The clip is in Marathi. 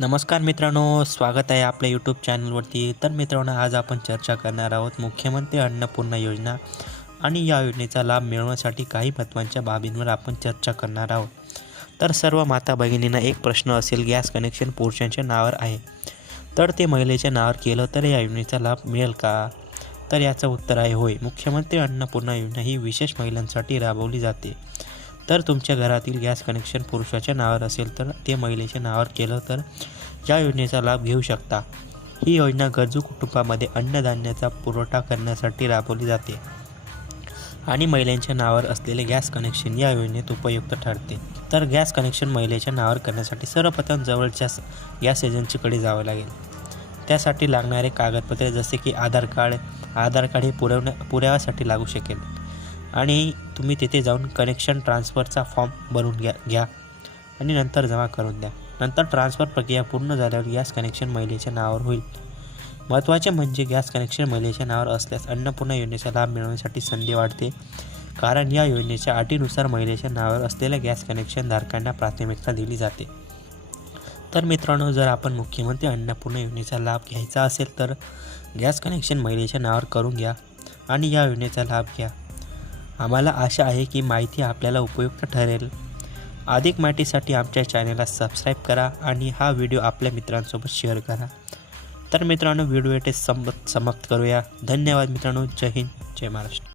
नमस्कार मित्रांनो स्वागत आहे आपल्या यूट्यूब चॅनलवरती. तर मित्रांनो आज आपण चर्चा करणार आहोत मुख्यमंत्री अन्नपूर्णा योजना आणि या योजनेचा लाभ मिळवण्यासाठी काही महत्त्वाच्या बाबींवर आपण चर्चा करणार आहोत. तर सर्व माता भगिनींना एक प्रश्न असेल गॅस कनेक्शन पुरुषांच्या नावावर आहे. तर ते महिलेच्या नावावर केलं तर या योजनेचा लाभ मिळेल का? तर याचं उत्तर आहे होय. मुख्यमंत्री अन्नपूर्णा योजना ही विशेष महिलांसाठी राबवली जाते. तर तुमच्या घरातील गॅस कनेक्शन पुरुषाच्या नावावर असेल तर ते महिलेच्या नावावर केलं तर या योजनेचा लाभ घेऊ शकता. ही योजना गरजू कुटुंबामध्ये अन्नधान्याचा पुरवठा करण्यासाठी राबवली जाते आणि महिलांच्या नावावर असलेले गॅस कनेक्शन या योजनेत उपयुक्त ठरते. तर गॅस कनेक्शन महिलेच्या नावावर करण्यासाठी सर्वप्रथम जवळच्या गॅस एजन्सीकडे जावं लागेल. त्यासाठी लागणारे कागदपत्रे जसे की आधार कार्ड आधार कार्ड हे पुरवण्या पुराव्यासाठी लागू शकेल. आणि तुम्ही तिथे जाऊन कनेक्शन ट्रान्सफरचा फॉर्म भरून घ्या घ्या. आणि नंतर जमा करून द्या. नंतर ट्रान्सफर प्रक्रिया पूर्ण झाल्यावर गॅस कनेक्शन महिलेच्या नावावर होईल. महत्त्वाचे म्हणजे गॅस कनेक्शन महिलेच्या नावावर असल्यास अन्नपूर्णा योजनेचा लाभ मिळवण्यासाठी संधी वाढते. कारण या योजनेच्या अटीनुसार महिलेच्या नावावर असलेल्या गॅस कनेक्शन धारकांना प्राथमिकता दिली जाते. तर मित्रांनो जर आपण मुख्यमंत्री अन्नपूर्णा योजनेचा लाभ घ्यायचा असेल तर गॅस कनेक्शन महिलेच्या नावावर करून घ्या आणि या योजनेचा लाभ घ्या. आम्हाला आशा आहे की माहिती आपल्याला उपयुक्त ठरेल. अधिक माहितीसाठी आमच्या चॅनलला सबस्क्राईब करा आणि हा व्हिडिओ आपल्या मित्रांसोबत शेअर करा. तर मित्रांनो व्हिडिओ येथे सम समाप्त करूया. धन्यवाद मित्रांनो. जय हिंद. जय महाराष्ट्र.